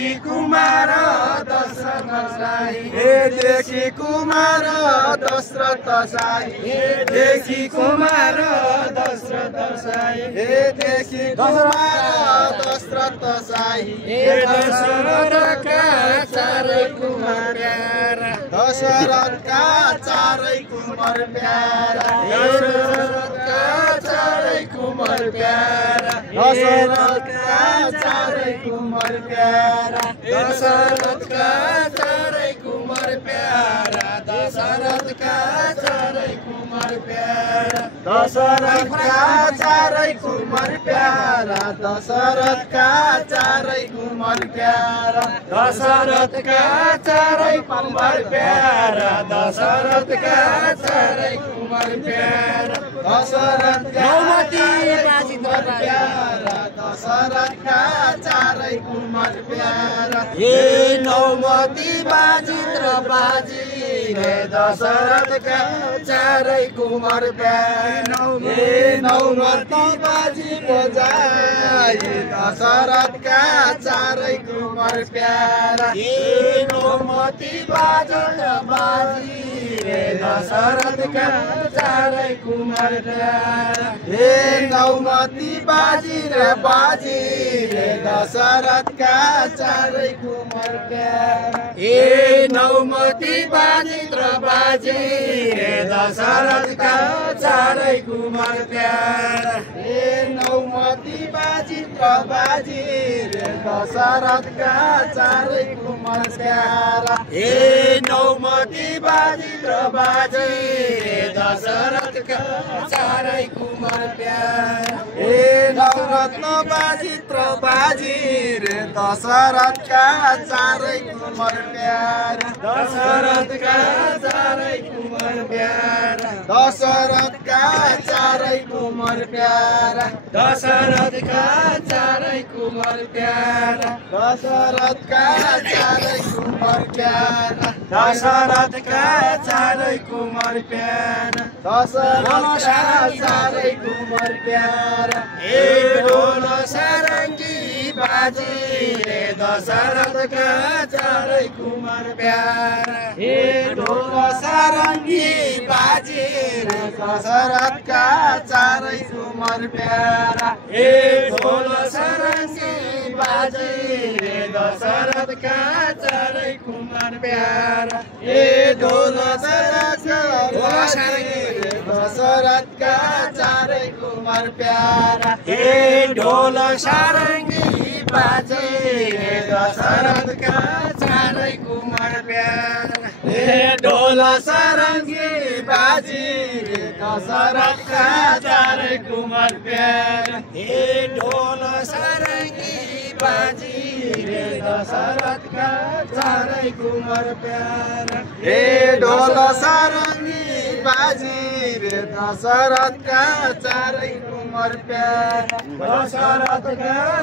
देखि कुमार दशरथ साई देखि कुमार दशरथ साई देखि कुमार दशरथ साई देखि कुमार दशरथ साई दशरथका चारै कुमार प्यारा दशरथका चारै कुमार प्यारा दशरथका चारै कुमार प्यारा दशरथका चारै कुमार प्यारा दशरथका चारै कुमार प्यारा दशरथका चारै कुमार प्यारा दशरथका चारै कुमार प्यारा दशरथका चारै कुमार प्यारा दशरथका चारै कुमार प्यारा दशरथका चारै कुमार प्यारा दशरथका नौमती बाजी प्यारा दशरथका चारै कुमार प्यारा हे नौमती बाजी र बाजी रे दशरथका चारै कुमार प्यारा हे नौमती बाजी बजाई दशरथका चारै कुमार प्यारा हे नौमती बाजी र बाजी रे दशरथका चारै कुमार प्यारा हे नौमती बाजी र बाजी रे दशरथका चारै कुमार प्यारा हे नौमती बाजी र बाजी रे दशरथका चारै कुमार प्यारा हे नौमती बाजी र बाजी रे दशरथका चारै कुमार प्यारा हे नौमती बाजी र बाजी रे दशरथका चारै कुमार प्यारा हे नवरत्न बाजी र बाजी रे दशरथका चारै कुमार प्यारा दशरथका चारै कुमार प्यारा दशरथका चारै कुमार प्यारा दशरथका चारै कुमार प्यारा दशरथका चारै कुमार प्यारा दशरथका चारै कुमार प्यारा दशरथका चारै कुमार प्यारा हे ढोल सारङ्गी बाजी रे दशरथका चारै कुमार प्यारा हे ढोल सारङ्गी बाजी रे दशरथका चारै कुमार प्यारा हे ढोल सारङ्गी बाजी रे दशरथका चारै कुमार प्यारा हे ढोल सारङ्गी रे दशरथका चारै कुमार प्यारा हे ढोल सारङ्गी बाजी रे दशरथका चारै कुमार प्यारा हे ढोल सारङ्गी बाजी रे दशरथका चारै कुमार प्यारा हे ढोल सारङ्गी बाजी रे दशरथका चारै कुमार प्यारा हे ढोल सारङ्गी बाजी रे दशरथका चारै कुमार प्यारा दशरथका